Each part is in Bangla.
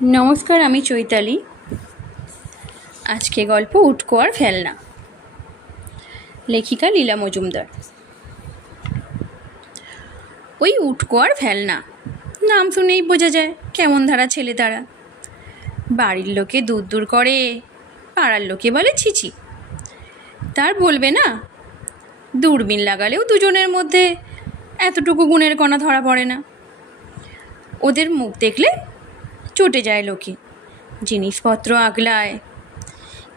नमस्कार, आमी चैताली। आज के गल्प उटको और फेलना। लेखिका लीला मजुमदार। ওই উটকো আর ফেলনা নাম শুনেই বোঝা যায় কেমন ধারা ছেলে তারা। বাড়ির লোকে দূর দূর করে, পাড়ার লোকে বলে ছিছি। তার বলবে না, দূরবীন লাগালেও দুজনের মধ্যে এতটুকু গুণের কণা ধরা পড়ে না। ওদের মুখ দেখলে চটে যায় লোকে, জিনিসপত্র আগলায়।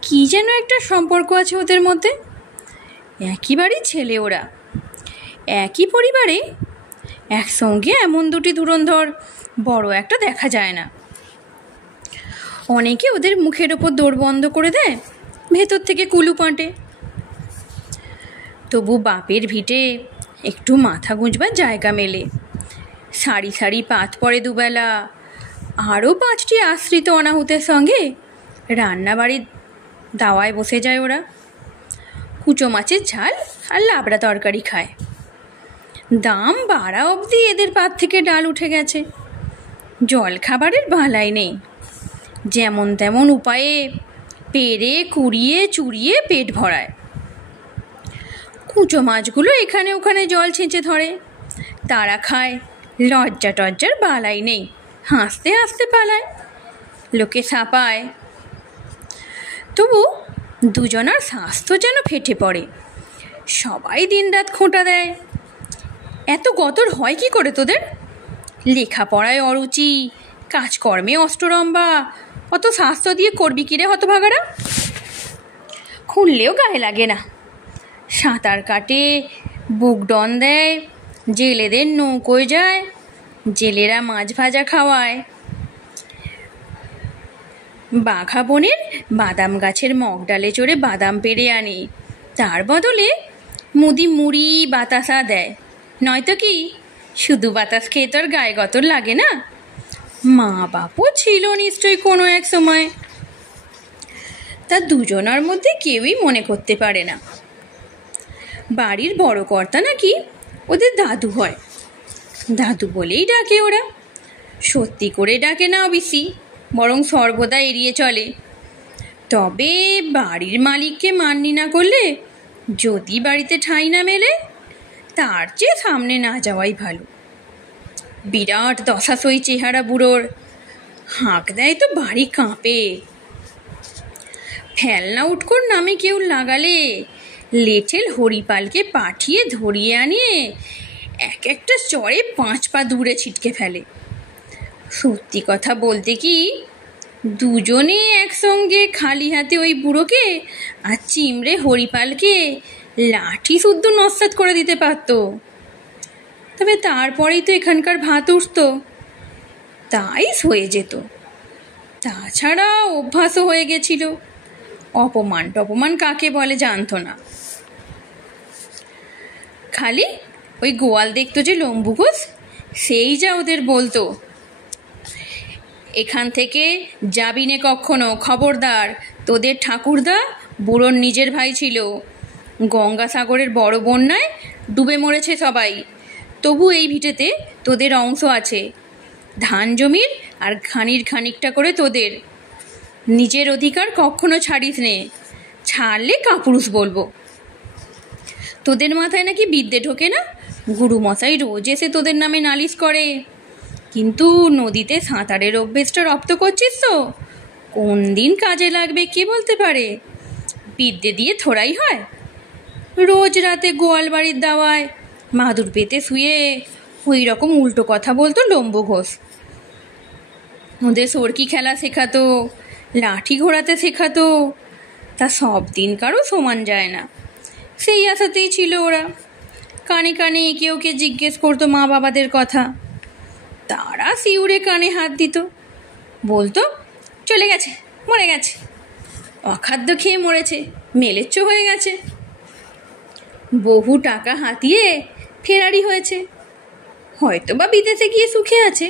কি যেন একটা সম্পর্ক আছে ওদের মধ্যে। একই বাড়ির ছেলে ওরা, একই পরিবারে, একসঙ্গে এমন দুটি ধুরন্ধর বড় একটা দেখা যায় না। অনেকে ওদের মুখের ওপর দৌড় বন্ধ করে দেয়, ভেতর থেকে কুলু পাঁটে। তবু বাপের ভিটে একটু মাথা গুঁজবার জায়গা মেলে। সারি সারি পাত পড়ে দুবেলা। আরও 5টি আশ্রিত অনাহুতের সঙ্গে রান্নাবাড়ির দাওয়ায় বসে যায় ওরা। কুচো মাছের ঝাল আর লাবড়া তরকারি খায়। দাম বাড়া অবধি এদের পাত থেকে ডাল উঠে গেছে। জল খাবারের বালাই নেই। যেমন তেমন উপায়ে পেরে কুড়িয়ে চুরিয়ে পেট ভরায়। কুচো মাছগুলো এখানে ওখানে জল ছেঁচে ধরে, তারা খায়। লজ্জা টজ্জার বালাই নেই, হাসতে হাসতে পালায়, লোকে ছাপায়। তবু দুজনার স্বাস্থ্য যেন ফেটে পড়ে। সবাই দিনরাত খোঁটা দেয়। এত গতর হয় কি করে তোদের? লেখাপড়ায় অরুচি, কাজকর্মে অষ্টরম্বা, অত স্বাস্থ্য দিয়ে করবি কিরে হতভাগারা? খুললেও গায়ে লাগে না। সাঁতার কাটে, বুক ডন দেয়, জেলেদের নৌকোয় যায়, জেলেরা মাছ ভাজা খাওয়ায়। বাঘা বনের বাদাম গাছের মগ ডালে চড়ে বাদাম পেড়ে আনে, তার বদলে মুদি মুড়ি বাতাসা দেয়। নয়তো কি, শুধু বাতাস খেয়ে তোর গায়ে গতর লাগে না? মা বাপও ছিল নিশ্চয়ই কোনো এক সময়। তা দুজনার মধ্যে কেউই মনে করতে পারে না। বাড়ির বড় কর্তা নাকি ওদের দাদু হয়। দাদু বলেই ডাকে ওরা। সত্যি করে ডাকে না অবশ্যই, বরং সর্বদা এড়িয়ে চলে। তবে বাড়ির মালিককে মান্যি না করলে, যদি বাড়িতে ঠাঁই না মেলে, তার চেয়ে সামনে না যাওয়াই ভালো। বিরাট দশাসই চেহারা বুড়োর, হাঁক দেয় তো বাড়ি কাঁপে। ফেলনা উটকোর নামে কেউ লাগালে লেঠেল হরিপালকে পাঠিয়ে ধরিয়ে আনিয়ে এক একটা চড়ে 5 পা দূরে ছিটকে ফেলে। সত্যি কথা বলতে কি, দুজনে একসঙ্গে খালি হাতে ওই বুড়োকে আর চিমড়ে হরিপালকে লাঠি শুদ্ধ নস্যাৎ করে দিতে পারত। তবে তারপরেই তো এখানকার ভাত উঠত, তাই সয়ে যেত। তাছাড়া অভ্যাসও হয়ে গেছিল। অপমান টপমান কাকে বলে জানতো না। খালি ওই গোয়াল দেখতো যে লম্বু ঘোষ, সেই যা ওদের বলতো, এখান থেকে যাবি নে কখনো, খবরদার। তোদের ঠাকুরদা বুড়োর নিজের ভাই ছিল। গঙ্গাসাগরের বড় বন্যায় ডুবে মরেছে সবাই। তবু এই ভিটেতে তোদের অংশ আছে। ধান জমির আর ঘানির খানিকটা করে তোদের। নিজের অধিকার কখনো ছাড়িস নে, ছাড়লে কাপুরুষ বলবো। তোদের মাথায় নাকি বিদ্যে ঢোকে না? গুরুমশাই রোজ এসে তোদের নামে নালিশ করে। কিন্তু নদীতে সাঁতারের অভ্যেসটা রপ্ত করছিস তো, কোন দিন কাজে লাগবে কে বলতে পারে? বিদ্যে দিয়ে থোড়াই হয়। রোজ রাতে গোয়াল বাড়ির দাওয়ায় মাদুর পেতে শুয়ে ওই রকম উল্টো কথা বলতো লম্বু ঘোষ। ওদের সরকি খেলা শেখাতো, লাঠি ঘোরাতে শেখাতো। তা সব দিন কারো সমান যায় না। সেই আশাতেই ছিল ওরা। কানে কানে একে ওকে জিজ্ঞেস করতো মা বাবাদের কথা। তারা শিউরে কানে হাত দিত, বলতো চলে গেছে, মরে গেছে, অখাদ্য খেয়ে মরেছে, মেলেচ্ছ হয়ে গেছে, বহু টাকা হাতিয়ে ফেরারি হয়েছে, হয়তো বা বিদেশে গিয়ে সুখে আছে।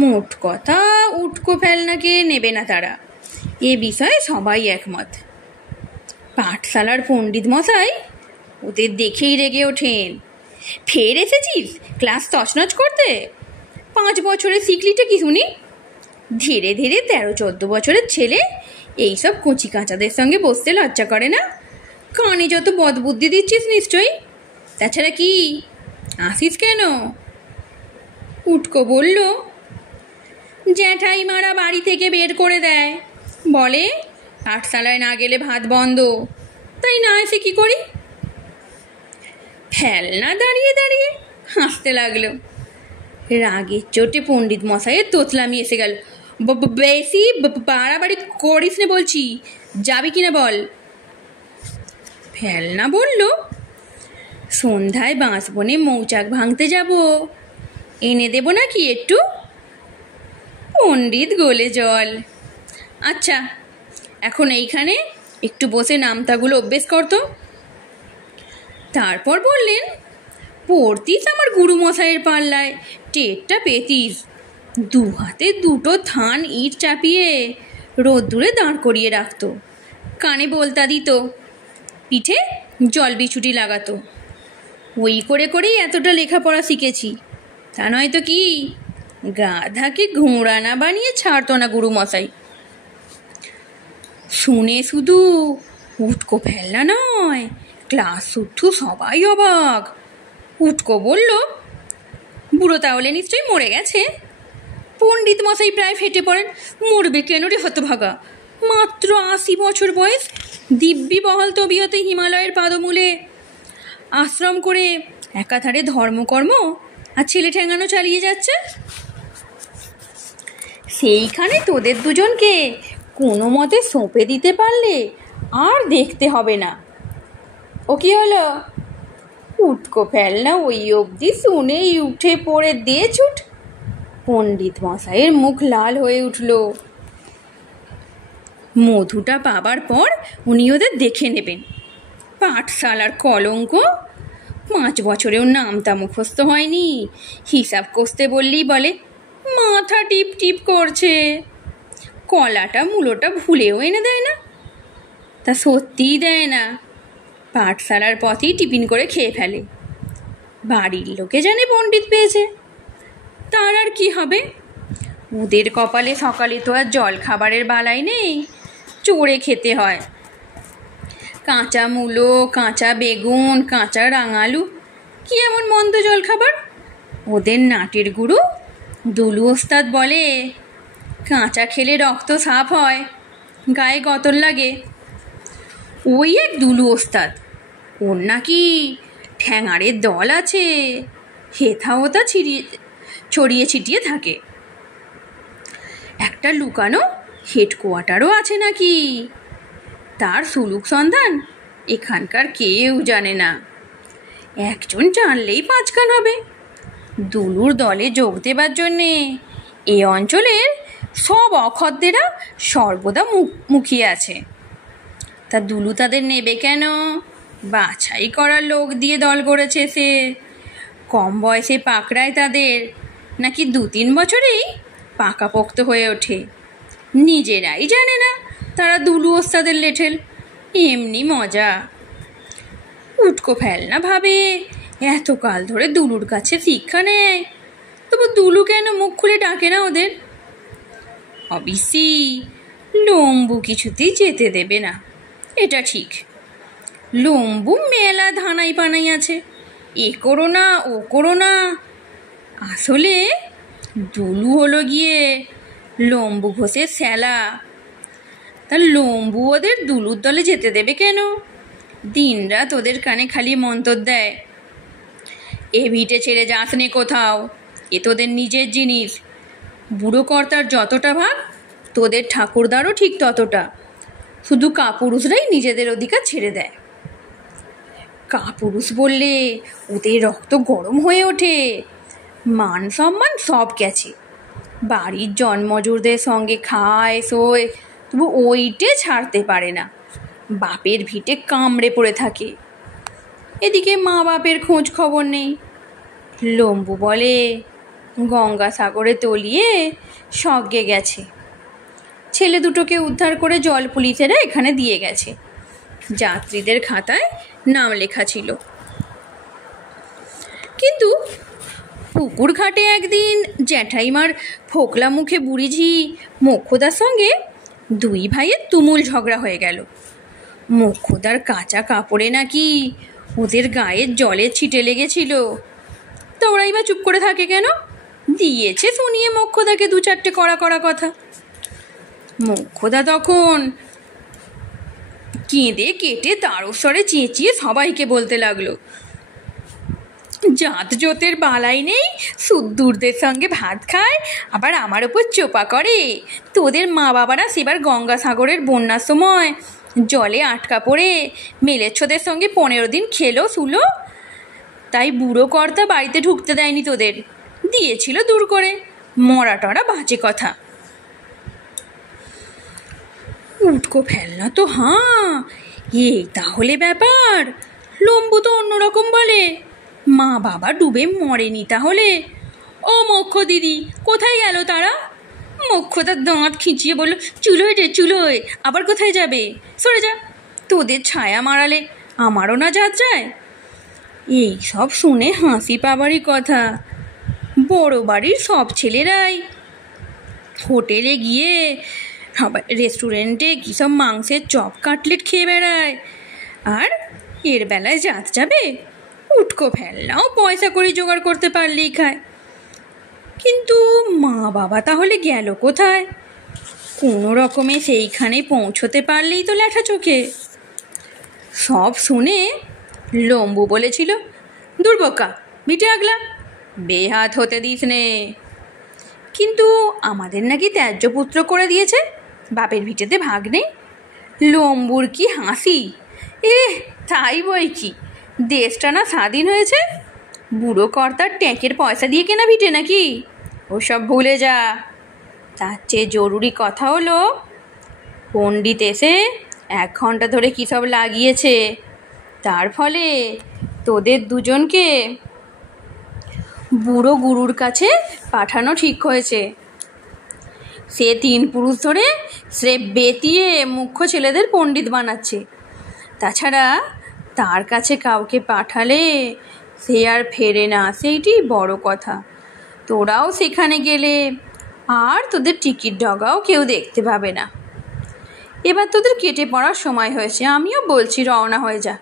মোট কথা, উটকো ফেলনাকে নেবে না তারা, এ বিষয়ে সবাই একমত। পাঠশালার পণ্ডিত মশাই ওদের দেখেই রেগে ওঠেন। ফের এসেছিস ক্লাস তছনছ করতে? 5 বছরের শিখলিটা কি শুনি? ধীরে ধীরে 13-14 বছরের ছেলে এইসব কচি কাঁচাদের সঙ্গে বসতে লজ্জা করে না? কানে যত বদবুদ্ধি দিচ্ছিস নিশ্চয়ই। তাছাড়া কি আসিস কেন? উটকো বলল, জ্যাঠাইমারা বাড়ি থেকে বের করে দেয়, বলে পাঠশালায় না গেলে ভাত বন্ধ, তাই না এসে কি করি। ফেলনা দাঁড়িয়ে দাঁড়িয়ে হাসতে লাগলো। রাগের চোটে পণ্ডিত মশাইয়ের তোতলামি এসে গেল। বেশি বাড়াবাড়ি করিস না বলছি, যাবি কিনা বল। ফেলনা বলল, সন্ধ্যায় বাঁশবনে মৌচাক ভাঙতে যাব, এনে দেব নাকি একটু? পণ্ডিত গলে জল। আচ্ছা, এখন এইখানে একটু বসে নামতাগুলো অভ্যেস করতো। তারপর বললেন, পড়তিস আমার গুরুমশাইয়ের পাল্লায়, টেরটা পেতিস। 2 হাতে 2টো থান ইট চাপিয়ে রোদ্দুরে দাঁড় করিয়ে রাখতো, কানে বলতা দিত, পিঠে জল বিছুটি লাগাতো। ওই করে করেই এতটা লেখাপড়া শিখেছি, তা নয়তো কি গাধাকে ঘোড়া না বানিয়ে ছাড়তো না গুরুমশাই। শুনে শুধু উটকো ফেলনা নয়, ক্লাস শুদ্ধ সবাই অবাক। উটকো বলল, বুড়ো তাহলে নিশ্চয়ই মরে গেছে। পণ্ডিত মশাই প্রায় ফেটে পড়েন। মরবে কেন রে হতভাগা, মাত্র 80 বছর বয়স, দিব্যি বহাল তবিয়তে হিমালয়ের পাদমূলে আশ্রম করে একাধারে ধর্মকর্ম আর ছেলে ঠেঙানো চালিয়ে যাচ্ছে। সেইখানে তোদের দুজনকে কোনো মতে সঁপে দিতে পারলে আর দেখতে হবে না। ও কি হলো? উটকো ফেলনা ওই অবধি শুনেই উঠে পড়ে দিয়ে ছুট। পণ্ডিত মশাইয়ের মুখ লাল হয়ে উঠল। মধুটা পাবার পর উনি ওদের দেখে নেবেন। পাঠশালার কলঙ্ক, 5 বছরেও নামতা মুখস্থ হয়নি, হিসাব কষতে বললেই বলে মাথা টিপ টিপ করছে, কলাটা মূলোটা ভুলেও এনে দেয় না। তা সত্যিই দেয় না, পাঠশালার পথেই টিফিন করে খেয়ে ফেলে। বাড়ির লোকে জানে পণ্ডিত পেয়েছে, তার আর কি হবে? ওদের কপালে সকালে তো আর জল খাবারের বালাই নেই, চড়ে খেতে হয়। কাঁচা মূলো, কাঁচা বেগুন, কাঁচা রাঙালু, কি এমন মন্দ জল খাবার? ওদের নাটের গুরু দুলু ওস্তাদ বলে, কাঁচা খেলে রক্ত সাফ হয়, গায়ে গতর লাগে। ওই এক দুলু ওস্তাদ, ওর নাকি ঠ্যাঙাড়ের দল আছে, হেথা ওথা ছড়িয়ে ছিটিয়ে থাকে। একটা লুকানো হেডকোয়ার্টারও আছে নাকি, তার সুলুক সন্ধান এখানকার কেউ জানে না। একজন জানলেই 5 কান হবে। দুলুর দলে যোগ দেবার জন্যে এ অঞ্চলের সব অখদ্দেরা সর্বদা মুখিয়ে আছে। তা দুলু তাদের নেবে কেন? বাছাই করার লোক দিয়ে দল গড়েছে সে। কম বয়সে পাকড়ায় তাদের, নাকি 2-3 বছরেই পাকাপোক্ত হয়ে ওঠে। নিজেরাই জানে না তারা দুলু ওস্তাদের লেঠেল, এমনি মজা। উটকো ফেলনা ভাবে এতকাল ধরে দুলুর কাছে শিক্ষা নেয়, তবু দুলু কেন মুখ খুলে ডাকে না ওদের? অবশ্যই লম্বু কিছুতেই যেতে দেবে না, এটা ঠিক। লম্বু মেলা ধানাই পানাই আছে, এ করো না ও করো না। আসলে দুলু হলো গিয়ে লম্বু ঘোষের শ্যালা, তা লম্বু ওদের দুলুর দলে যেতে দেবে কেন? দিনরাত ওদের কানে খালি মন্তর দেয়, এ ভিটে ছেড়ে যাস নে কোথাও, এ তোদের নিজের জিনিস। বুড়ো কর্তার যতটা ভাগ, তোদের ঠাকুরদারও ঠিক ততটা। শুধু কাপুরুষরাই নিজেদের অধিকার ছেড়ে দেয়। কাপুরুষ বললে ওদের রক্ত গরম হয়ে ওঠে, মান সম্মান সব গেছে। বাড়ির জন্মজুরদের সঙ্গে খায় শোয়, তবু ওইটে ছাড়তে পারে না, বাপের ভিটে কামড়ে পড়ে থাকে। এদিকে মা বাপের খোঁজ খবর নেই। লম্বু বলে গঙ্গাসাগরে তলিয়ে স্বর্গে গেছে। ছেলে দুটোকে উদ্ধার করে জল পুলিশেরা এখানে দিয়ে গেছে, যাত্রীদের খাতায় নাম লেখা ছিল। কিন্তু পুকুর ঘাটে একদিন জ্যাঠাইমার ফোকলা মুখে বুড়িঝি মোক্ষদার সঙ্গে দুই ভাইয়ের তুমুল ঝগড়া হয়ে গেল। মোক্ষদার কাঁচা কাপড়ে নাকি ওদের গায়ের জলের ছিটে লেগেছিল। তো ওরাই বা চুপ করে থাকে কেন? দিয়েছে শুনিয়ে মোক্ষদাকে দু চারটে কড়া কড়া কথা। মোক্ষদা তখন কেঁদে কেটে তারস্বরে চেঁচিয়ে সবাইকে বলতে লাগলো, জাত জোতের বালাই নেই, সুদ্দুরদের সঙ্গে ভাত খায়, আবার আমার ওপর চোপা করে। তোদের মা বাবারা সেবার গঙ্গাসাগরের বন্যার সময় জলে আটকা পড়ে মেলেচ্ছদের সঙ্গে 15 দিন খেলো শুলো, তাই বুড়ো কর্তা বাড়িতে ঢুকতে দেয়নি তোদের, দিয়েছিল দূর করে। মরা টরা বাজে কথা। উটকো ফেলনা তো হাঁ, এই তাহলে ব্যাপার। লম্বু তো অন্যরকম বলে, মা বাবা ডুবে মরেনি তাহলে? ও মোক্ষ দিদি, কোথায় গেল তারা? মোক্ষ তার দাঁত খিঁচিয়ে বলল, চুলোয় রে চুলোয়, আবার কোথায় যাবে? সরে যা, তোদের ছায়া মারালে আমারও না জাত যায়। এই সব শুনে হাসি পাবারই কথা। বড় বাড়ির সব ছেলেরাই হোটেলে গিয়ে রেস্টুরেন্টে কী সব মাংসের চপ কাটলেট খেয়ে বেড়ায়, আর এর বেলায় জাত যাবে? উটকো ফেলনাও পয়সা করে জোগাড় করতে পারলেই খায়। কিন্তু মা বাবা তাহলে গেল কোথায়? কোনো রকমে সেইখানে পৌঁছতে পারলেই তো ল্যাঠা চোখে। সব শুনে লম্বু বলেছিল, দুর্বোকা মিটে আগলা, বেহাত হতে দিস নে। কিন্তু আমাদের নাকি ত্যায্য পুত্র করে দিয়েছে, বাপের ভিটেতে ভাগ নেই। লম্বুর কি হাসি! তাই বই কি, দেশটা না স্বাধীন হয়েছে? বুড়ো কর্তার ট্যাঁকের পয়সা দিয়ে কেনা ভিটে নাকি? ওসব ভুলে যা। তার চেয়ে জরুরি কথা হলো, পণ্ডিত এসে 1 ঘন্টা ধরে কী সব লাগিয়েছে, তার ফলে তোদের দুজনকে বুড়ো গুরুর কাছে পাঠানো ঠিক হয়েছে। সে 3 পুরুষ ধরে স্রেফ বেতিয়ে মুখ্য ছেলেদের পণ্ডিত বানাচ্ছে। তাছাড়া তার কাছে কাউকে পাঠালে সে আর ফেরে না, সেইটি বড় কথা। তোরাও সেখানে গেলে আর তোদের টিকিট ডগাও কেউ দেখতে পাবে না। এবার তোদের কেটে পড়ার সময় হয়েছে। আমিও বলছি, রওনা হয়ে যা,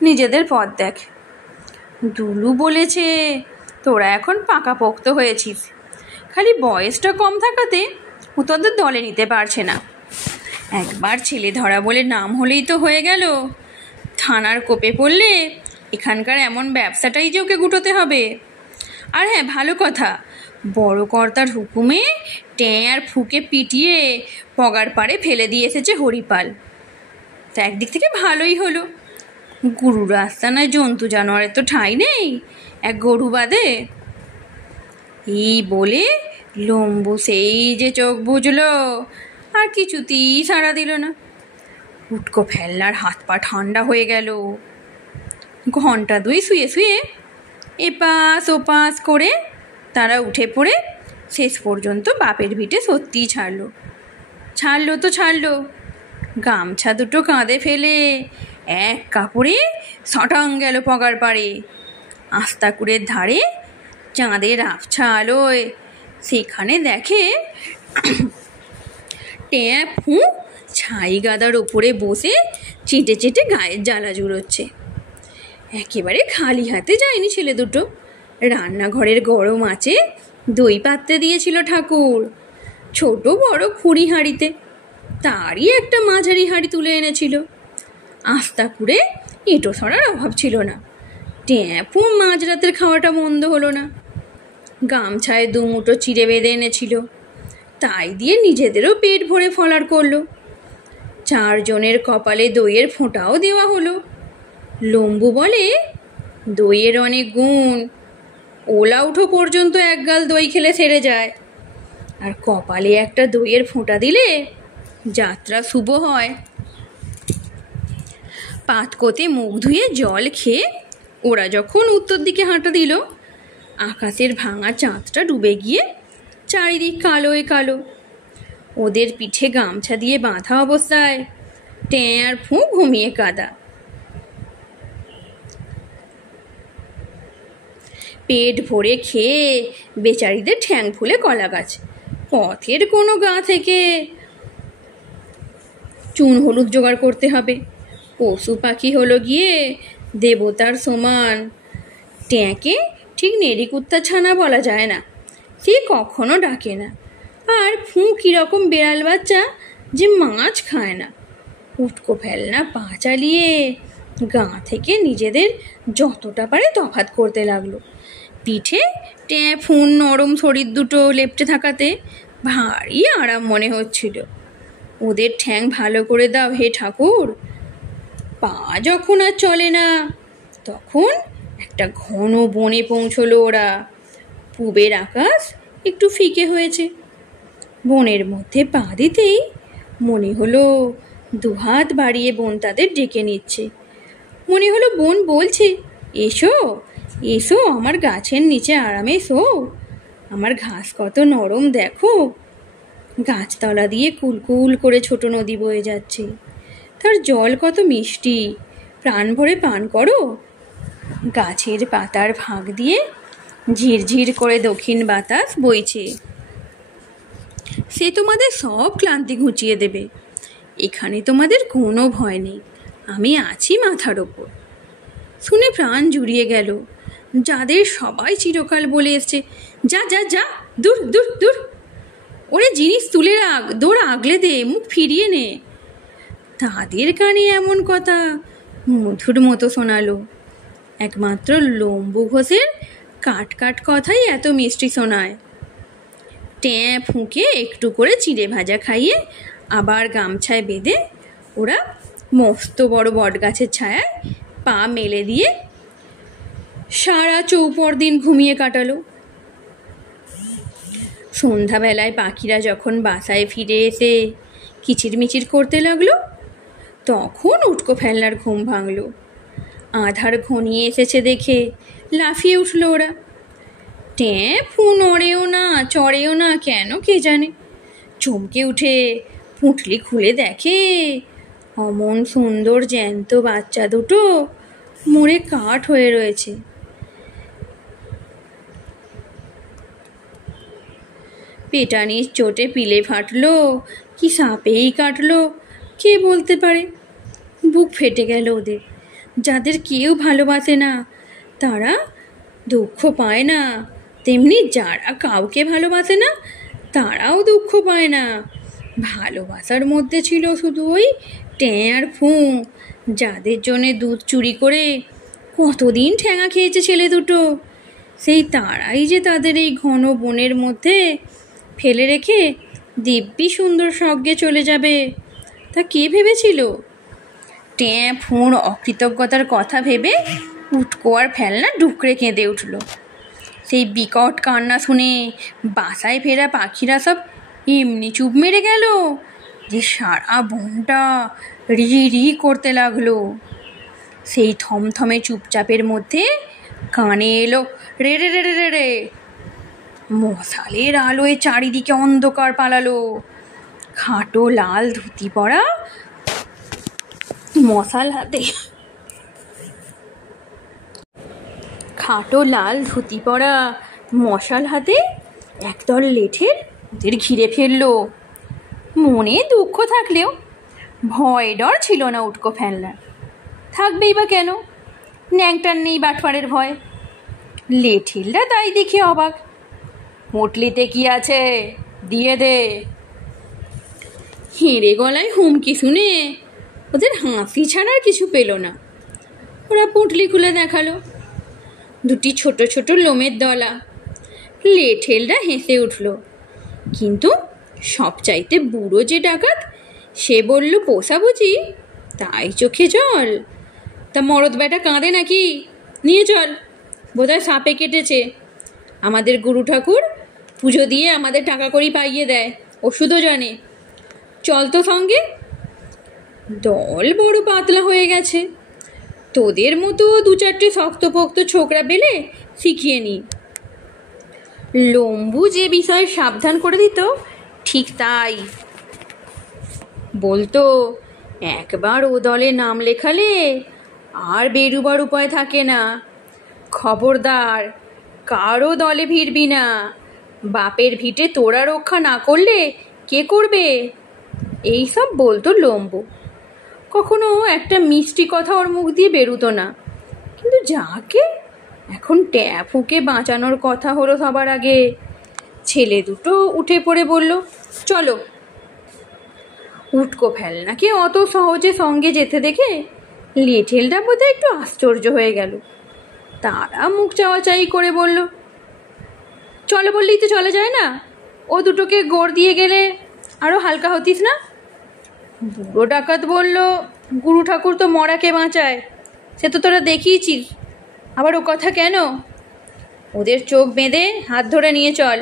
নিজেদের পথ দেখ। দুলু বলেছে, তোরা এখন পাকাপোক্ত হয়েছিস, খালি বয়সটা কম থাকাতে ও তোদের দলে নিতে পারছে না। একবার ছেলে ধরা বলে নাম হলেই তো হয়ে গেল। থানার কোপে পড়লে এখানকার এমন ব্যবসাটাই যে ওকে গুটোতে হবে। আর হ্যাঁ, ভালো কথা, বড় কর্তার হুকুমে ট্যাঁ আর ফুকে পিটিয়ে পগার পাড়ে ফেলে দিয়ে এসেছে হরিপাল। তা একদিক থেকে ভালোই হলো, গুরুর আস্তানায় জন্তু জানোয়ারের তো ঠাঁই নেই, এক গরু বাদে। এই বলে লম্বু সেই যে চোখ বুঝলো, আর কিছুতেই সাড়া দিল না। উটকো ফেলনার হাত পা ঠান্ডা হয়ে গেল। ঘন্টা 2 শুয়ে শুয়ে এপাশ ওপাশ করে তারা উঠে পড়ে শেষ পর্যন্ত বাপের ভিটে সত্যিই ছাড়লো তো ছাড়লো। গামছা দুটো কাঁধে ফেলে এক কাপড়ে সটাং গেল পগার পাড়ে। আস্তাকুড়ের ধারে চাঁদের আবছা আলোয় সেখানে দেখে ট্যাঁ ফু ছাই গাদার ওপরে বসে চেটে চেটে গায়ের জ্বালা জুড়োচ্ছে। একেবারে খালি হাতে যায়নি ছেলে দুটো। রান্নাঘরের গরম আঁচে দই পাততে দিয়েছিল ঠাকুর, ছোট বড় খুঁড়ি হাঁড়িতে। তারই একটা মাঝারি হাঁড়ি তুলে এনেছিল। আস্তাকুড়ে এঁটো সরার অভাব ছিল না। ট্যাঁপু মাঝরাতের খাওয়াটা মন্দ হলো না। গামছায় 2 মুঠো চিড়ে বেঁধে এনেছিল, তাই দিয়ে নিজেদেরও পেট ভরে ফলার করলো। 4 জনের কপালে দইয়ের ফোঁটাও দেওয়া হলো। লম্বু বলে, দইয়ের অনেক গুণ, ওলা উঠো পর্যন্ত 1 গাল দই খেলে সেরে যায়, আর কপালে একটা দইয়ের ফোঁটা দিলে যাত্রা শুভ হয়। পাতকোতে মুখ ধুয়ে জল খেয়ে ওরা যখন উত্তর দিকে হাঁটা দিল, আকাশের ভাঙা চাঁদটা ডুবে গিয়ে চারিদিক কালোয় কালো। ওদের পিঠে গামছা দিয়ে বাঁধা অবস্থায় ট্যাঁ আর ফু ঘুমিয়ে কাদা। পেট ভরে খেয়ে বেচারিদের ঠ্যাং ফুলে কলা গাছ। পথের কোনো গা থেকে চুন হলুদ জোগাড় করতে হবে। পশু পাখি হলো গিয়ে দেবতার সমান। ট্যাঁকে ঠিক নেড়িকুত্তা ছানা বলা যায় না, সে কখনো ডাকে না। আর ফুঁ কীরকম বেড়াল বাচ্চা যে মাছ খায় না। উটকো ফেলনা পা চালিয়ে গা থেকে নিজেদের যতটা পারে তফাৎ করতে লাগলো। পিঠে ট্যাঁ ফুঁ নরম শরীর দুটো লেপ্টে থাকাতে ভারী আরাম মনে হচ্ছিল। ওদের ঠ্যাং ভালো করে দাও হে ঠাকুর। পা যখন আর চলে না তখন একটা ঘন বনে পৌঁছলো ওরা। পূবের আকাশ একটু ফিকে হয়েছে। বনের মধ্যে পা দিতেই মনে হলো দুহাত বাড়িয়ে বোন তাদের ডেকে নিচ্ছে। মনে হলো বোন বলছে, এসো এসো আমার গাছের নিচে আরামে শো। আমার ঘাস কত নরম দেখো। গাছতলা দিয়ে কুলকুল করে ছোট নদী বয়ে যাচ্ছে, তার জল কত মিষ্টি, প্রাণ ভরে পান করো। গাছের পাতার ফাঁক দিয়ে ঝিরঝির করে দক্ষিণ বাতাস বইছে, সে তোমাদের সব ক্লান্তি ঘুচিয়ে দেবে। এখানে তোমাদের কোনো ভয় নেই, আমি আছি মাথার ওপর। শুনে প্রাণ জুড়িয়ে গেল। যাদের সবাই চিরকাল বলে এসছে, যা যা যা, দূর দূর দূর, ওরে জিনিস তুলে রাখ, দৌড় আগলে দে, মুখ ফিরিয়ে নে, তাদের কানে এমন কথা মধুর মতো শোনালো। একমাত্র লম্বু ঘোষের কাট কাট কথাই এত মিষ্টি শোনায়। ট্যাঁ ফুঁকে একটু করে চিড়ে ভাজা খাইয়ে আবার গামছায় বেঁধে ওরা মস্ত বড় বট গাছের ছায়ায় পা মেলে দিয়ে সারা চৌপর দিন ঘুমিয়ে কাটালো। সন্ধ্যাবেলায় পাখিরা যখন বাসায় ফিরে এসে কিচিরমিচির করতে লাগলো তখন উটকো ফেলনার ঘুম ভাঙলো। আধার ঘনিয়ে এসেছে দেখে লাফিয়ে উঠল ওরা। ট্যাঁ ফু নড়েও না চড়েও না কেন কে জানে। চমকে উঠে পুঁটলি খুলে দেখে অমন সুন্দর জ্যান্ত বাচ্চা দুটো মরে কাঠ হয়ে রয়েছে। পেটানির চোটে পিলে ফাটলো কি সাপেই কাটলো কে বলতে পারে। বুক ফেটে গেল ওদের। যাদের কেউ ভালোবাসে না তারা দুঃখ পায় না, তেমনি যারা কাউকে ভালোবাসে না তারাও দুঃখ পায় না। ভালোবাসার মধ্যে ছিল শুধু ওই ট্যাঁ আর ফুঁ, যাদের জন্যে দুধ চুরি করে কতদিন ঠ্যাঙা খেয়েছে ছেলে দুটো। সেই তারাই যে তাদের এই ঘন বনের মধ্যে ফেলে রেখে দিব্যি সুন্দর স্বর্গে চলে যাবে, তা কে ভেবেছিল? ট্যাঁ ফুঁর অকৃতজ্ঞতার কথা ভেবে উটকো আর ফেলনা ডুকরে কেঁদে উঠল। সেই বিকট কান্না শুনে বাসায় ফেরা পাখিরা সব এমনি চুপ মেরে গেল যে সারা বনটা রি রি করতে লাগলো। সেই থমথমে চুপচাপের মধ্যে কানে এলো রে রে রে রে রে। মশালের আলোয় চারিদিকে অন্ধকার পালালো। খাটো লাল ধুতি পরা মশাল হাতে মশাল হাতে একদল লেঠের ওদের ঘিরে ফেললো। মনে দুঃখ থাকলেও ভয় ডর ছিল না উটকো ফেলনার। থাকবেই বা কেন, ন্যাংটার নেই বাটপাড়ের ভয়। লেঠিলরা তাই দেখে অবাক। পুঁটলিতে কি আছে দিয়ে দে। হেঁড়ে গলায় হুমকি শুনে ওদের হাসি ছাড়ার কিছু পেল না। ওরা পুঁটলি খুলে দেখালো, দুটি ছোট ছোট লোমের দলা। লেঠেলরা হেসে উঠল, কিন্তু সবচাইতে বুড়ো যে ডাকাত সে বলল, পোষা বুঝি তাই চোখে জল। তা মরদ বেটা কাঁদে নাকি? নিয়ে চল, বোধহয় সাপে কেটেছে। আমাদের গুরু ঠাকুর পুজো দিয়ে আমাদের টাকা কড়ি পাইয়ে দেয়, ওষুধও জানে। চল তো সঙ্গে। দল বড় পাতলা হয়ে গেছে, তোদের মতো দু চারটে শক্তপোক্ত ছোকরা পেলে শিখিয়ে নি। লম্বু যে বিষয়ে সাবধান করে দিত ঠিক তাই বলতো, একবার ও দলে নাম লেখালে আর বেরুবার উপায় থাকে না। খবরদার কারো দলে ভিড়বি না, বাপের ভিটে তোরা রক্ষা না করলে কে করবে? এইসব বলতো লম্বু। কখনো একটা মিষ্টি কথা ওর মুখ দিয়ে বেরুতো না, কিন্তু যাকে এখন ট্যাপুকে বাঁচানোর কথা হলো সবার আগে। ছেলে দুটো উঠে পড়ে বলল, চলো। উটকো ফেলনাকে অত সহজে সঙ্গে যেতে দেখে লিটেলটা বোধহয় একটু আশ্চর্য হয়ে গেল। তারা মুখ চাওয়াচাই করে বলল, চলো বললেই তো চলা যায় না? ও দুটোকে গোড় দিয়ে গেলে আরো হালকা হতিস না? বুড়ো ডাকাত বলল, গুরু ঠাকুর তো মরাকে বাঁচায়, সে তো তোরা দেখিয়েছিস, আবার ও কথা কেন? ওদের চোখ বেঁধে হাত ধরে নিয়ে চল,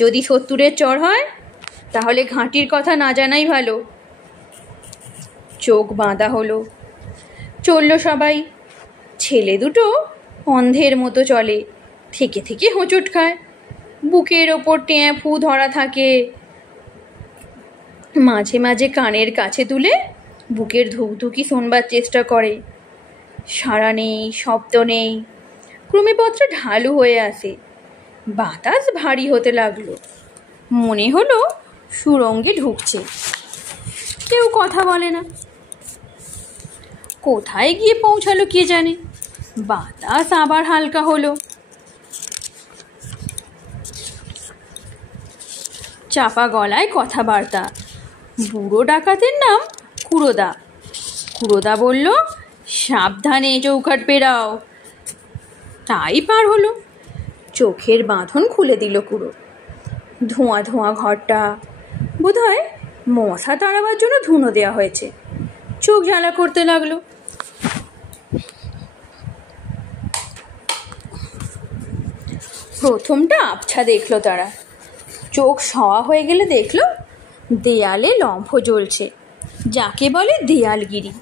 যদি শত্রুরের চড় হয় তাহলে ঘাঁটির কথা না জানাই ভালো। চোখ বাঁধা হলো, চলল সবাই। ছেলে দুটো অন্ধের মতো চলে, থেকে থেকে হোঁচট খায়, বুকের ওপর ট্যাঁফু ধরা থাকে, মাঝে মাঝে কানের কাছে তুলে বুকের ধুকধুকি শোনবার চেষ্টা করে। সাড়া নেই, শব্দ নেই, ক্রমে পথটা ঢালু হয়ে আসে, বাতাস ভারী হতে লাগলো, মনে হলো সুরঙ্গে ঢুকছে। কেউ কথা বলে না, কোথায় গিয়ে পৌঁছালো কে জানে। বাতাস আবার হালকা হলো, চাপা গলায় কথাবার্তা। বুড়ো ডাকাতের নাম কুড়োদা। কুড়োদা বলল, সাবধানে চৌকাঠ পেরাও। তাই পার হলো। চোখের বাঁধন খুলে দিল কুড়ো। ধোঁয়া ধোঁয়া ঘরটা, বোধহয় মশা তাড়াবার জন্য ধুনো দেওয়া হয়েছে। চোখ জ্বালা করতে লাগলো। প্রথমটা আবছা দেখলো তারা, চোখ সওয়া হয়ে গেলে দেখলো দেয়ালে লম্ফ জ্বলছে, যাকে বলে দেয়ালগিরি।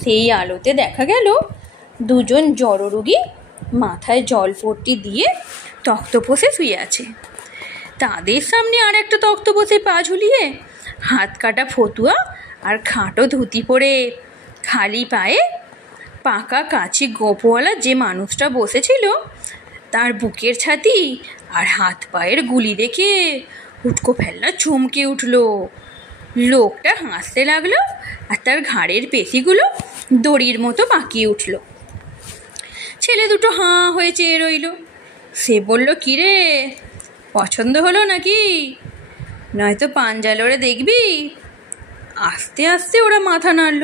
সেই আলোতে দেখা গেল দুজন জড়রোগী মাথায় জলপট্টি দিয়ে তক্তপোষে শুয়ে আছে। তাদের সামনে আর একটা তক্তপোষে পা ঝুলিয়ে হাত কাটা ফতুয়া আর খাটো ধুতি পরে খালি পায়ে পাকা কাচি গোপওয়ালা যে মানুষটা বসেছিল, তার বুকের ছাতি আর হাত পায়ের গুলি দেখে উটকো ফেলনা চমকে উঠল। লোকটা হাসতে লাগলো আর তার ঘাড়ের পেশিগুলো দড়ির মতো বাঁকিয়ে উঠল। ছেলে দুটো হাঁ হয়ে চেয়ে রইল। সে বলল, কিরে, পছন্দ হলো নাকি? নয়তো পাঞ্জা লড়ে দেখবি? আস্তে আস্তে ওরা মাথা নাড়ল।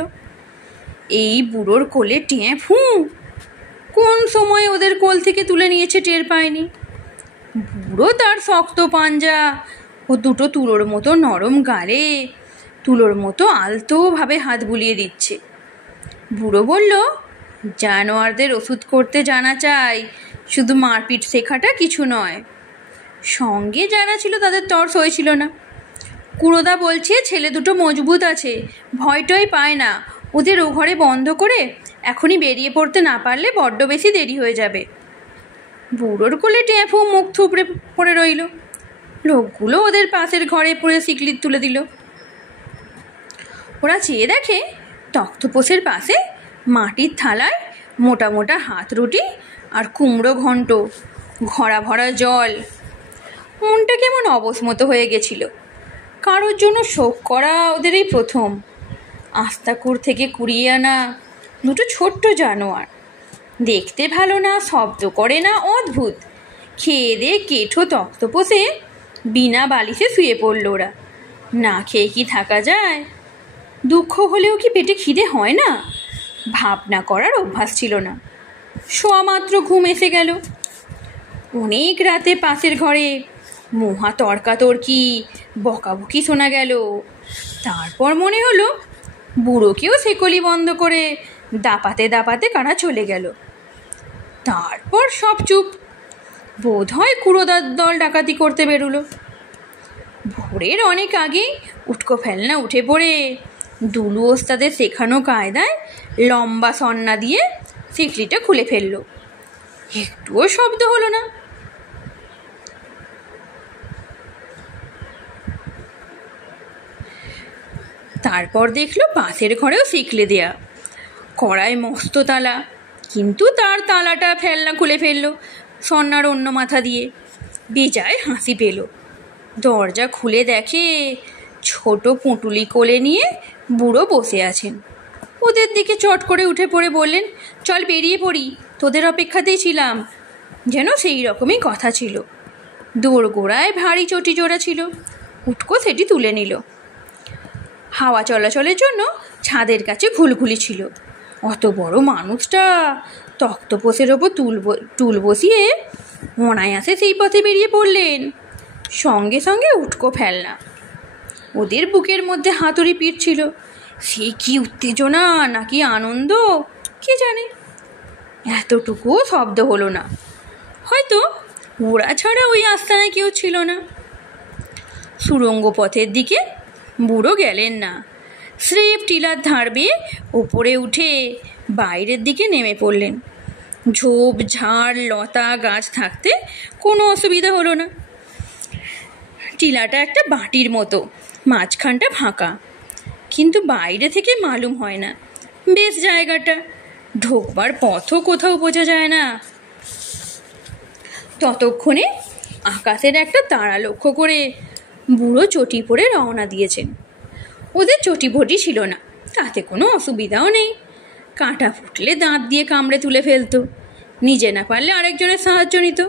এই বুড়োর কোলে ট্যাঁফু কোন সময় ওদের কোল থেকে তুলে নিয়েছে টের পায়নি। বুড়ো তার শক্ত পাঞ্জা ও দুটো তুলোর মতো নরম গালে তুলোর মতো আলতোভাবে হাত বুলিয়ে দিচ্ছে। বুড়ো বলল, জানোয়ারদের ওষুধ করতে জানা চাই, শুধু মারপিট শেখাটা কিছু নয়। সঙ্গে যারা ছিল তাদের তর সইছিল না। কুড়োদা বলছে, ছেলে দুটো মজবুত আছে, ভয় টয় পায় না, ওদের ও ঘরে বন্ধ করে এখনই বেরিয়ে পড়তে না পারলে বড্ড বেশি দেরি হয়ে যাবে। বুড়োর কোলে ট্যাঁফু মুখ থুবড়ে পড়ে রইল। লোকগুলো ওদের পাশের ঘরে পড়ে সিকলিত তুলে দিল। ওরা চেয়ে দেখে তক্তপোষের পাশে মাটির থালায় মোটা মোটা হাত রুটি আর কুমড়ো ঘন্ট, ঘড়া ভরা জল। মনটা কেমন অবসমতো হয়ে গেছিল। কারোর জন্য শোক করা ওদের এই প্রথম। আস্তাকুর থেকে কুড়িয়ে আনা দুটো ছোট্ট জানোয়ার, দেখতে ভালো না, শব্দ করে না, অদ্ভুত। খেয়ে দিয়ে কেঠো তক্তপোষে বিনা বালিশে শুয়ে পড়ল ওরা। না খেয়ে কি থাকা যায়? দুঃখ হলেও কি পেটে খিদে হয় না? ভাবনা করার অভ্যাস ছিল না। শোয়া মাত্র ঘুম এসে গেল। অনেক রাতে পাশের ঘরে মহা তর্কাতর্কি, বকাবকি শোনা গেল। তারপর মনে হলো বুড়োকেও সেকলি বন্ধ করে দাপাতে দাপাতে কারা চলে গেল। তারপর সব চুপ। বোধ হয় কুড়োদার দল ডাকাতি করতে বেরুলো। ভোরের অনেক আগে উটকো ফেলনা উঠে পড়ে দুলু ওস্তাদের শেখানো কায়দায় লম্বা সন্না দিয়ে সিকলিটা খুলে ফেলল। একটুও শব্দ হলো না। তারপর দেখলো পাশের ঘরেও সিকলে দেয়া, কড়ায় মস্ত তালা, কিন্তু তার তালাটা ফেলনা খুলে ফেললো। সন্ন্যার অন্য মাথা দিয়ে। বেজায় হাসি পেল। দরজা খুলে দেখে ছোট পুঁটুলি কোলে নিয়ে বুড়ো বসে আছেন। ওদের দিকে চট করে উঠে পড়ে বললেন, চল বেরিয়ে পড়ি, তোদের অপেক্ষাতেই ছিলাম। যেন সেই রকমই কথা ছিল। দোরগোড়ায় ভারী চটি জোড়া ছিল। উটকো সেটি তুলে নিল। হাওয়া চলাচলের জন্য ছাদের কাছে ঘুলঘুলি ছিল। অত বড় মানুষটা তক্তপোষের ওপর টুল বসিয়ে অনায়াসে সেই পথে বেরিয়ে পড়লেন। সঙ্গে সঙ্গে উটকো ফেলনা। ওদের বুকের মধ্যে হাতুড়ি পিটছিল। সে কি উত্তেজনা নাকি আনন্দ কে জানে। এতটুকুও শব্দ হলো না। হয়তো ওরা ছাড়া ওই আস্তানায় কেউ ছিল না। সুড়ঙ্গ পথের দিকে বুড়ো গেলেন না। স্রেফ টিলার ধার বেয়ে ওপরে উঠে বাইরের দিকে নেমে পড়লেন। ঝোপ ঝাড় লতা গাছ থাকতে কোনো অসুবিধা হলো না। টিলাটা একটা বাটির মতো, মাঝখানটা ফাঁকা, কিন্তু বাইরে থেকে মালুম হয় না বেশ জায়গাটা। ঢোকবার পথও কোথাও বোঝা যায় না। ততক্ষণে আকাশের একটা তারা লক্ষ্য করে বুড়ো চটি পরে রওনা দিয়েছেন। ওদের চটি ভটি ছিল না, তাতে কোনো অসুবিধাও নেই। কাঁটা ফুটলে দাঁত দিয়ে কামড়ে তুলে ফেলতো, নিজে না পারলে আরেকজনের সাহায্য নিত।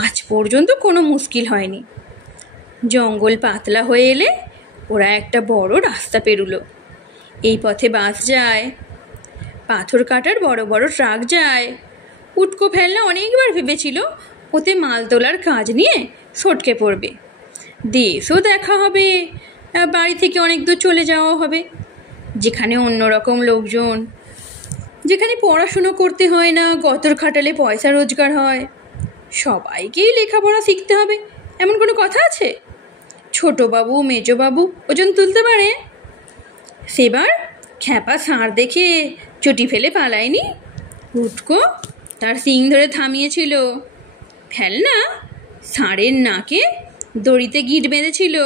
আজ পর্যন্ত কোনো মুশকিল হয়নি। জঙ্গল পাতলা হয়ে এলে ওরা একটা বড় রাস্তা পেরুলো। এই পথে বাস যায়, পাথর কাটার বড় বড় ট্রাক যায়। উটকো ফেলনা অনেকবার ভেবেছিল ওতে মাল তোলার কাজ নিয়ে সটকে পড়বে। দেশও দেখা হবে, বাড়ি থেকে অনেক দূর চলে যাওয়া হবে, যেখানে অন্যরকম লোকজন, যেখানে পড়াশুনো করতে হয় না, গতর খাটালে পয়সা রোজগার হয়। সবাইকেই লেখাপড়া শিখতে হবে এমন কোনো কথা আছে? ছোটবাবু মেজবাবু ওজন তুলতে পারে। সেবার খ্যাপা ষাঁড় দেখে চটি ফেলে পালায়নি। উটকো তার শিং ধরে থামিয়েছিল। ফেলনা ষাঁড়ের নাকে দড়িতে গিঁট বেঁধেছিল।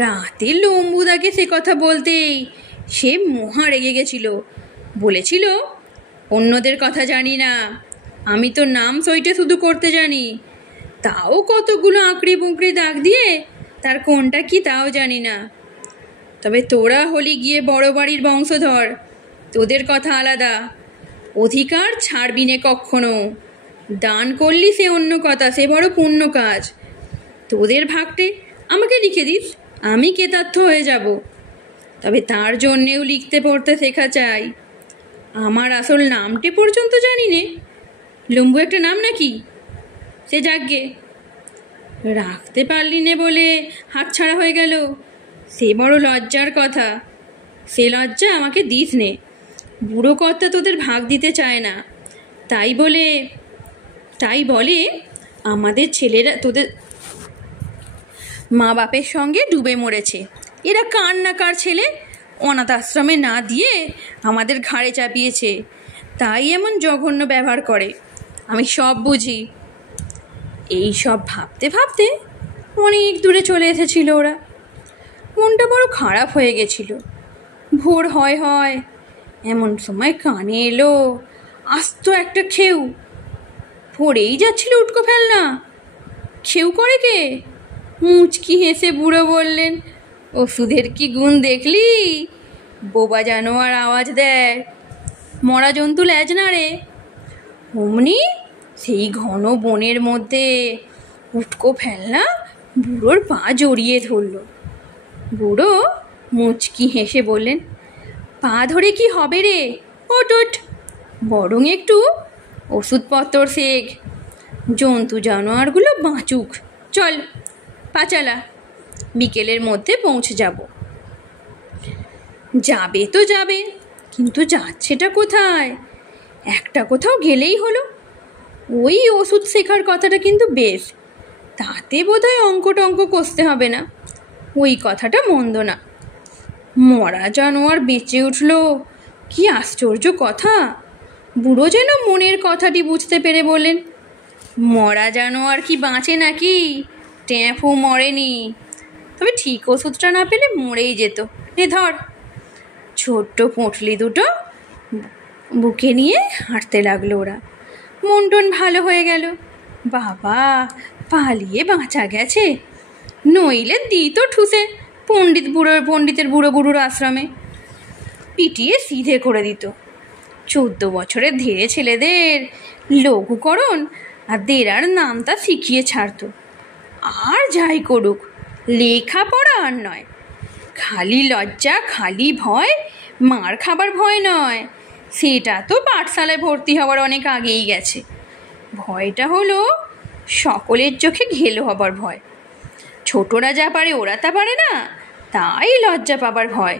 রাতে লম্বুদাকে সে কথা বলতেই সে মহা রেগে গেছিল। বলেছিল, অন্যদের কথা জানি না, আমি তো নাম সইটে শুধু করতে জানি। তাও কতগুলো আঁকড়ি বুঁকড়ি দাগ দিয়ে তার কোনটা কি তাও জানি না। তবে তোরা হলি গিয়ে বড় বাড়ির বংশধর, তোদের কথা আলাদা। অধিকার ছাড়বি নে কখনো। দান করলি সে অন্য কথা, সে বড় পুণ্য কাজ। তোদের ভাগটে আমাকে লিখে দিস, আমি কৃতার্থ হয়ে যাব। তবে তার জন্যেও লিখতে পড়তে শেখা চাই। আমার আসল নামটি পর্যন্ত জানি নে। লম্বু একটা নাম নাকি? সে যাকগে, রাখতে পারলি নে বলে হাতছাড়া হয়ে গেল, সে বড় লজ্জার কথা। সে লজ্জা আমাকে দিস নে। বুড়ো কর্তা তোদের ভাগ দিতে চায় না, তাই বলে আমাদের ছেলেরা তোদের মা বাপের সঙ্গে ডুবে মরেছে। এরা কার না কার ছেলে, অনাথ আশ্রমে না দিয়ে আমাদের ঘাড়ে চাপিয়েছে, তাই এমন জঘন্য ব্যবহার করে। আমি সব বুঝি। এই সব ভাবতে ভাবতে অনেক দূরে চলে এসেছিল ওরা। মনটা বড় খারাপ হয়ে গেছিল। ভোর হয় এমন সময় কানে এলো আস্ত একটা খেউ। পড়েই যাচ্ছিল উটকো ফেলনা। খেউ করে কে? মুচকি হেসে বুড়ো বললেন, ওষুধের কি গুণ দেখলি? বোবা জানোয়ার আওয়াজ দেয়, মরা জন্তু ল্যাজ নাড়ে। অমনি সেই ঘন বনের মধ্যে উটকো ফেলনা বুড়োর পা জড়িয়ে ধরল। বুড়ো মুচকি হেসে বললেন, পা ধরে কি হবে রে, ওট ওট, বরং একটু ওষুধপত্র শেখ, জন্তু জানোয়ারগুলো বাঁচুক। চল পা চালা, বিকেলের মধ্যে পৌঁছে যাব। যাবে তো যাবে, কিন্তু যাচ্ছেটা কোথায়? একটা কোথাও গেলেই হলো। ওই ওষুধ শেখার কথাটা কিন্তু বেশ, তাতে বোধহয় অঙ্ক টঙ্ক কষতে হবে না। ওই কথাটা মন্দ না। মরা জানোয়ার বেঁচে উঠল, কি আশ্চর্য কথা। বুড়ো যেন মনের কথাটি বুঝতে পেরে বলেন, মরা জানোয়ার কি বাঁচে নাকি? ট্যাঁফু মরেনি, তবে ঠিক ওষুধটা না পেলে মরেই যেত। নে ধর। ছোট্ট পুঁটলি দুটো বুকে নিয়ে হাঁটতে লাগলো ওরা। মন টন ভালো হয়ে গেল। বাবা, পালিয়ে বাঁচা গেছে, নইলে দিত ঠুসে পণ্ডিতের বুড়ো গুরুর আশ্রমে, পিটিয়ে সিধে করে দিত। 14 বছরের ধীরে ছেলেদের লঘুকরণ আর দেরার নামটা শিখিয়ে ছাড়ত। আর যাই করুক, লেখাপড়া আর নয়, খালি লজ্জা, খালি ভয়, মার খাবার ভয় নয়, সেটা তো পাঠশালায় ভর্তি হওয়ার অনেক আগেই গেছে। ভয়টা হলো সকলের চোখে ঘেলো হবার ভয়। ছোটরা যা পারে ওরা তা পারে না, তাই লজ্জা পাবার ভয়।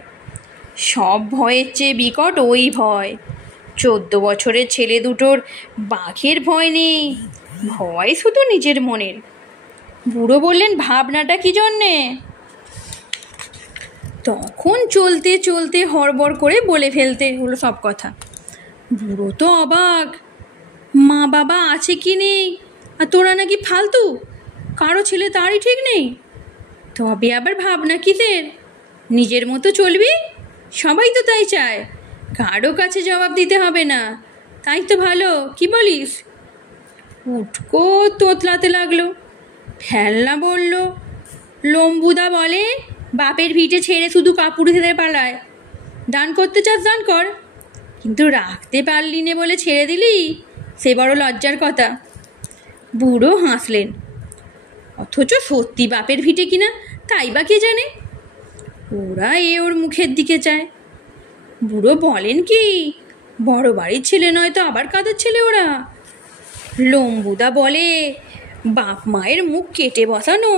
সব ভয়ের চেয়ে বিকট ওই ভয়। 14 বছরের ছেলে দুটোর বাঘের ভয় নেই, ভয় শুধু নিজের মনের। বুড়ো বললেন, ভাবনাটা কি জন্যে? তখন চলতে চলতে হড়বড় করে বলে ফেলতে হলো সব কথা। বুড়ো তো অবাক, মা বাবা আছে কি নেই, আর তোরা নাকি ফালতু, কারো ছেলে তারই ঠিক নেই। তবে আবার ভাবনা কিসের? নিজের মতো চলবি, সবাই তো তাই চায়, কারো কাছে জবাব দিতে হবে না, তাই তো ভালো, কি বলিস? উটকো তোতলাতে লাগলো। ফেলনা বলল, লম্বুদা বলে বাপের ভিটে ছেড়ে শুধু কাপুরুষদের পালায়, দান করতে চাস দান কর, কিন্তু রাখতে পারলি নে বলে ছেড়ে দিলি, সে বড় লজ্জার কথা। বুড়ো হাসলেন। অথচ সত্যি বাপের ভিটে কিনা তাই বা কে জানে? ওরা ওর মুখের দিকে চায়। বুড়ো বলেন, কি বড় বাড়ির ছেলে নয় তো আবার কাদের ছেলে ওরা? লম্বুদা বলে বাপ মায়ের মুখ কেটে বসানো,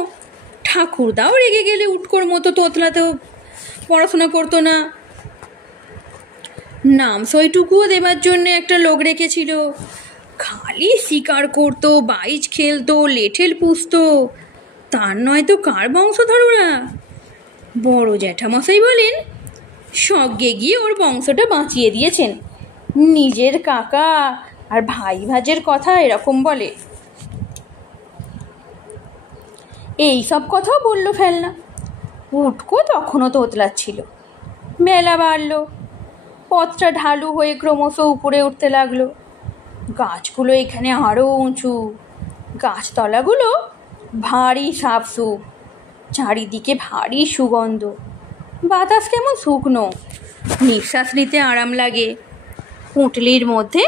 ঠাকুরদাও রেগে গেলে উটকোর মতো তোতলাতেও পড়াশোনা করতো না, নাম সইটুকুও দেবার জন্য একটা লোক রেখেছিল, খালি শিকার করতো, বাইচ খেলতো, লেঠেল পুষতো, তার নয় তো কার বংশধর ওরা? বড় জ্যাঠামশাই বলেন স্বর্গে গিয়ে ওর বংশটা বাঁচিয়ে দিয়েছেন, নিজের কাকা আর ভাই ভাজের কথা এরকম বলে। এই সব কথাও বলল ফেলনা। উটকো তখনও তোতলাচ্ছিল। মেলা বাড়ল, পথটা ঢালু হয়ে ক্রমশ উপরে উঠতে লাগলো। গাছগুলো এখানে আরও উঁচু, গাছতলাগুলো ভারী সাফসুপ, চারিদিকে ভারী সুগন্ধ, বাতাস কেমন শুকনো, নিঃশ্বাস নিতে আরাম লাগে। পুঁটলির মধ্যে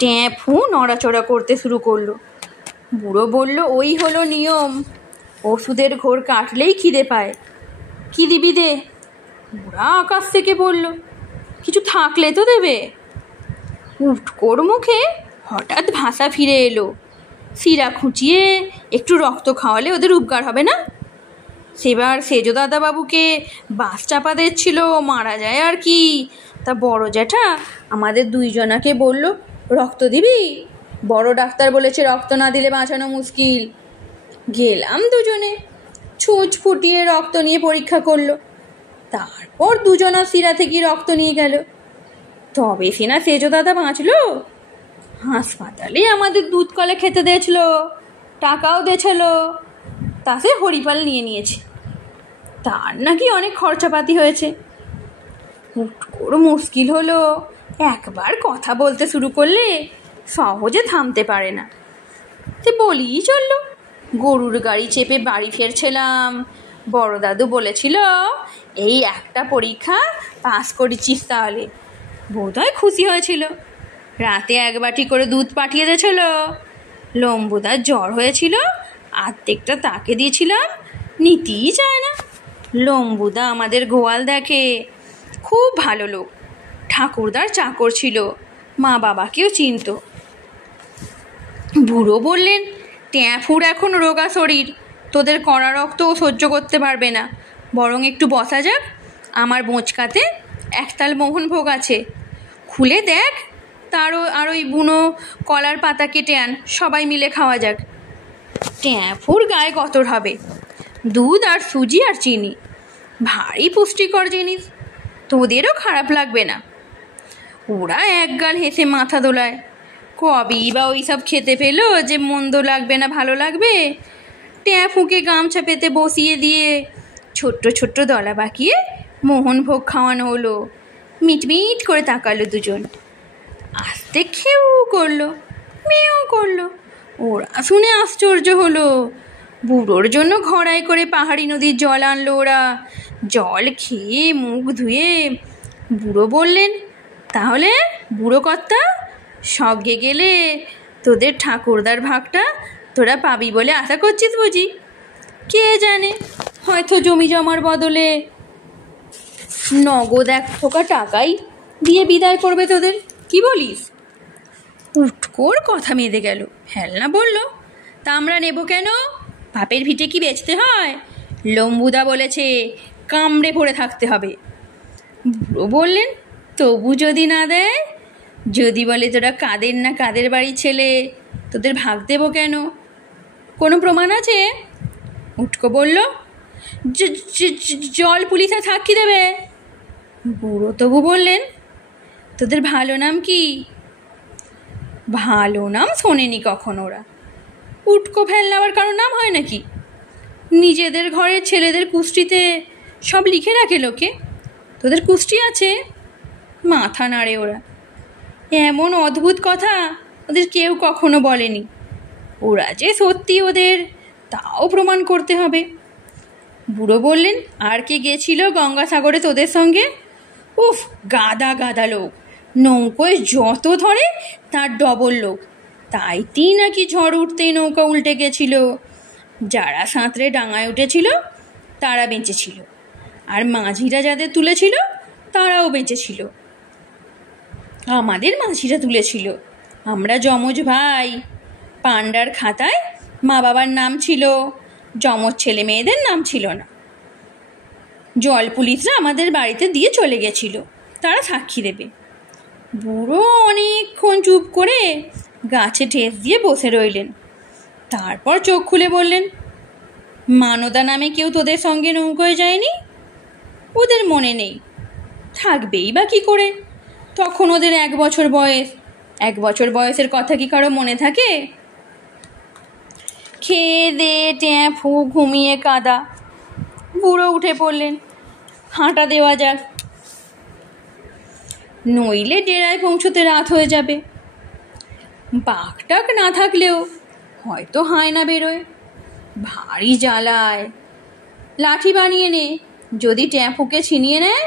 ট্যাঁফু নড়াচড়া করতে শুরু করলো। বুড়ো বলল, ওই হলো নিয়ম, ওষুধের ঘোর কাটলেই খিদে পায়, কি দিবি দে? বুড়া আকাশ থেকে বলল, কিছু থাকলে তো দেবে। উটকোর মুখে হঠাৎ ভাষা ফিরে এলো, শিরা খুঁচিয়ে একটু রক্ত খাওয়ালে ওদের উপকার হবে না? সেবার সেজো দাদাবাবুকে বাস চাপা দিচ্ছিল, মারা যায় আর কি, তা বড় জ্যাঠা আমাদের দুইজনাকে বলল, রক্ত দিবি? বড় ডাক্তার বলেছে রক্ত না দিলে বাঁচানো মুশকিল। গেলাম দুজনে, ছুঁচ ফুটিয়ে রক্ত নিয়ে পরীক্ষা করলো, তারপর দুজনা শিরা থেকে রক্ত নিয়ে গেল, তবে সিনা সেজো দাদা বাঁচলো। হাসপাতালে আমাদের দুধ কলে খেতে দিয়েছিল, টাকাও দিয়েছিল, তা সে হরিপাল নিয়েছে, তার নাকি অনেক খরচাপাতি হয়েছে। উটকোর মুশকিল হলো, একবার কথা বলতে শুরু করলে সহজে থামতে পারে না। সে বলিই চললো। গরুর গাড়ি চেপে বাড়ি ফিরছিলাম, বড় দাদু বলেছিল, এই একটা পরীক্ষা পাস করেছিস তাহলে। বোধহয় খুশি হয়েছিল। রাতে 1 বাটি করে দুধ পাঠিয়ে দিয়েছিল। লম্বুদার জ্বর হয়েছিল, অর্ধেকটা তাকে দিয়েছিলাম, নিতেই চায় না। লম্বুদা আমাদের গোয়াল দেখে, খুব ভালো লোক, ঠাকুরদার চাকর ছিল, মা বাবাকেও চিনত। বুড়ো বললেন, ট্যাঁফুর এখন রোগা শরীর, তোদের কড়া রক্তও সহ্য করতে পারবে না, বরং একটু বসা যাক, আমার বোঁচকাতে একতাল মোহনভোগ আছে, খুলে দেখ, তারও আর ওই বুনো কলার পাতা কেটে আন, সবাই মিলে খাওয়া যাক। ট্যাঁফুর গায়ে গতর হবে, দুধ আর সুজি আর চিনি, ভারী পুষ্টিকর জিনিস, তোদেরও খারাপ লাগবে না। ওরা একগাল হেসে মাথা দোলায়, কবেই বা ওই সব খেতে পেলো যে মন্দ লাগবে না ভালো লাগবে। ট্যাঁফুকে গামছা পেতে বসিয়ে দিয়ে ছোট্ট ছোট্ট দলা বাঁকিয়ে মোহনভোগ খাওয়ানো হলো। মিটমিট করে তাকালো দুজন, আস্তে খেউ করলো, মেয়েও করলো। ওরা শুনে আশ্চর্য হলো। বুড়োর জন্য ঘড়াই করে পাহাড়ি নদীর জল আনলো ওরা। জল খেয়ে মুখ ধুয়ে বুড়ো বললেন, তাহলে বুড়ো কর্তা, স্বর্গে গেলে তোদের ঠাকুরদার ভাগটা তোরা পাবি বলে আশা করছিস বুঝি? কে জানে, হয়তো জমি জমার বদলে নগদ 1 থোকা টাকাই দিয়ে বিদায় করবে তোদের। কি বলিস? উটকোর কথা মেঁধে গেল। হেলনা বলল, তা আমরা নেব কেন? বাপের ভিটে কি বেচতে হয়? লম্বুদা বলেছে কামড়ে পড়ে থাকতে হবে। বুড়ো বললেন, তবু যদি না দেয়? যদি বলে তোরা কাদের না কাদের বাড়ির ছেলে, তোদের ভাগ দেব কেন? কোনো প্রমাণ আছে? উটকো বলল, জল পুলিশে সাক্ষী দেবে। বুড়ো তবু বললেন, তোদের ভালো নাম কি? ভালো নাম শোনেনি কখন ওরা। উটকো ফেলনাবার কারো নাম হয় নাকি? নিজেদের ঘরের ছেলেদের কুষ্টিতে সব লিখে রাখে লোকে। তোদের কুষ্টি আছে? মাথা নাড়ে ওরা। এমন অদ্ভুত কথা ওদের কেউ কখনো বলেনি। ওরা যে সত্যি ওদের, তাও প্রমাণ করতে হবে। বুড়ো বললেন, আর কে গেছিল গঙ্গাসাগরে তোদের সঙ্গে? উফ, গাদা গাদা লোক। নৌকোয় যত ধরে তার ডবল লোক। তাইতেই নাকি ঝড় উঠতেই নৌকা উল্টে গেছিল। যারা সাঁতরে ডাঙায় উঠেছিল তারা বেঁচেছিল, আর মাঝিরা যাদের তুলেছিল তারাও বেঁচেছিল। আমাদের মাঝিরা তুলেছিল। আমরা যমজ ভাই। পান্ডার খাতায় মা বাবার নাম ছিল, যমজ ছেলে মেয়েদের নাম ছিল না। জল পুলিশরা আমাদের বাড়িতে দিয়ে চলে গেছিল, তারা সাক্ষী দেবে। বুড়ো অনেকক্ষণ চুপ করে গাছে ঠেস দিয়ে বসে রইলেন। তারপর চোখ খুলে বললেন, মানদা নামে কেউ তোদের সঙ্গে নৌকোয় যায়নি? ওদের মনে নেই, থাকবেই বা কি করে? তখন ওদের 1 বছর বয়স। 1 বছর বয়সের কথা কি কারো মনে থাকে? খেয়ে দে ট্যাঁফু ঘুমিয়ে কাদা। বুড়ো উঠে পড়লেন, হাঁটা দেওয়া যাক, নইলে ডেরায় পৌঁছতে রাত হয়ে যাবে। বাঘটাক না থাকলেও হয়তো হায়না বেরোয়। ভারী জ্বালায়। লাঠি বানিয়ে নে, যদি ট্যাঁফুকে ছিনিয়ে নেয়।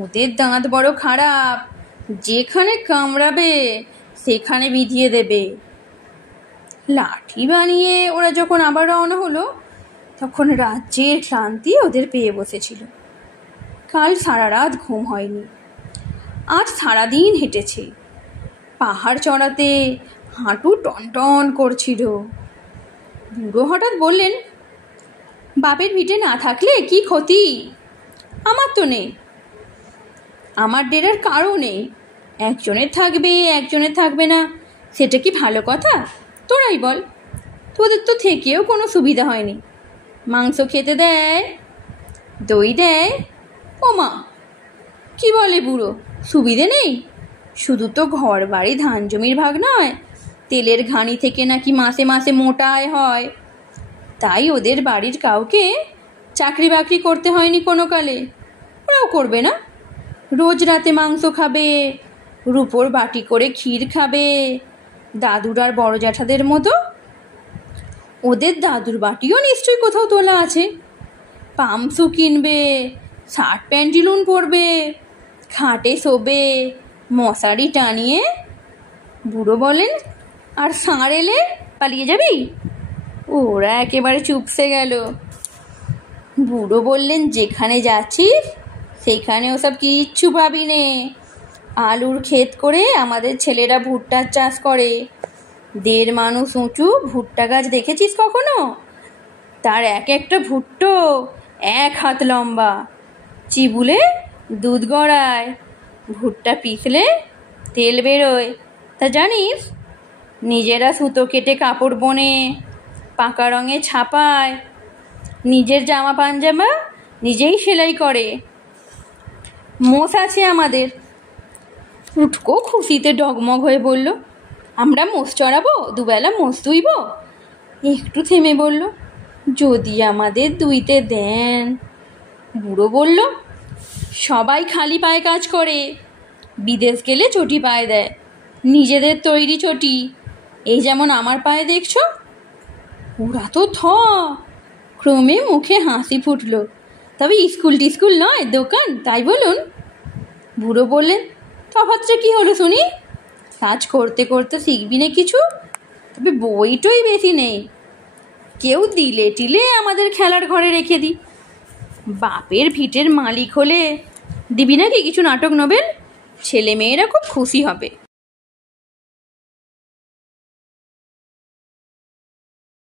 ওদের দাঁত বড় খারাপ, যেখানে কামড়াবে সেখানে বিধিয়ে দেবে। লাঠি বানিয়ে ওরা যখন আবার রওনা হলো, তখন রাজ্যের ক্লান্তি ওদের পেয়ে বসেছিল। কাল সারা রাত ঘুম হয়নি, আজ সারাদিন হেঁটেছে। পাহাড় চড়াতে হাঁটু টনটন করছিল। বুড়ো হঠাৎ বললেন, বাপের ভিটে না থাকলে কি ক্ষতি? আমার তো নেই, আমার ডেরার কারও নেই। একজনের থাকবে একজনের থাকবে না, সেটা কি ভালো কথা? তোরাই বল। তোদের তো থেকেও কোনো সুবিধা হয়নি। মাংস খেতে দেয়, দই দেয়। ও মা, কি বলে বুড়ো, সুবিধে নেই? শুধু তো ঘর বাড়ি ধান জমির ভাগ নয়, তেলের ঘানি থেকে নাকি মাসে মাসে মোটা আয় হয়। তাই ওদের বাড়ির কাউকে চাকরি বাকরি করতে হয়নি কোনো কালে, ওরাও করবে না। রোজ রাতে মাংস খাবে, রুপোর বাটি করে ক্ষীর খাবে, দাদুর আর বড় জ্যাঠাদের মতো। ওদের দাদুর বাটিও নিশ্চয়ই কোথাও তোলা আছে। পামসু কিনবে, শার্ট প্যান্টিলুন পরবে, খাটে শোবে, মশারি টানিয়ে। বুড়ো বলেন, আর ষাঁড় এলে পালিয়ে যাবি? ওরা একেবারে চুপসে গেল। বুড়ো বললেন, যেখানে যাচ্ছিস সেখানে ওসব কিচ্ছু ভাবি নে। আলুর ক্ষেত করে আমাদের ছেলেরা ভুট্টার চাষ করে। 1.5 মানুষ উঁচু ভুট্টা গাছ দেখেছিস কখনো? তার এক একটা ভুট্টো 1 হাত লম্বা। চিবুলে দুধ গড়ায়, ভুট্টা পিষলে তেল বেরোয়। তা জানিস? নিজেরা সুতো কেটে কাপড় বোনে, পাকা রঙে ছাপায়, নিজের জামা পাঞ্জামা নিজেই সেলাই করে। মোষ আছে আমাদের। উটকো খুশিতে ডগমগ হয়ে বলল, আমরা মোষ চড়াবো, দুবেলা মোষ দুইব। একটু থেমে বলল, যদি আমাদের দুইতে দেন। বুড়ো বলল, সবাই খালি পায়ে কাজ করে, বিদেশ গেলে চটি পায়ে দেয়, নিজেদের তৈরি চটি। এই যেমন আমার পায়ে দেখছো। ওরা তো ক্রমে মুখে হাসি ফুটল। তবে স্কুল টিস্কুল নয়, দোকান, তাই বলুন। বুড়ো বললেন, তফাৎটা কি হলো শুনি? কাজ করতে করতে শিখবি না কিছু? তবে বইটই বেশি নেই। কেউ দিলে টিলে আমাদের খেলার ঘরে রেখে দিই। বাপের ভিটের মালিক হলে দিবি নাকি কিছু নাটক নোবেল? ছেলে মেয়েরা খুব খুশি হবে।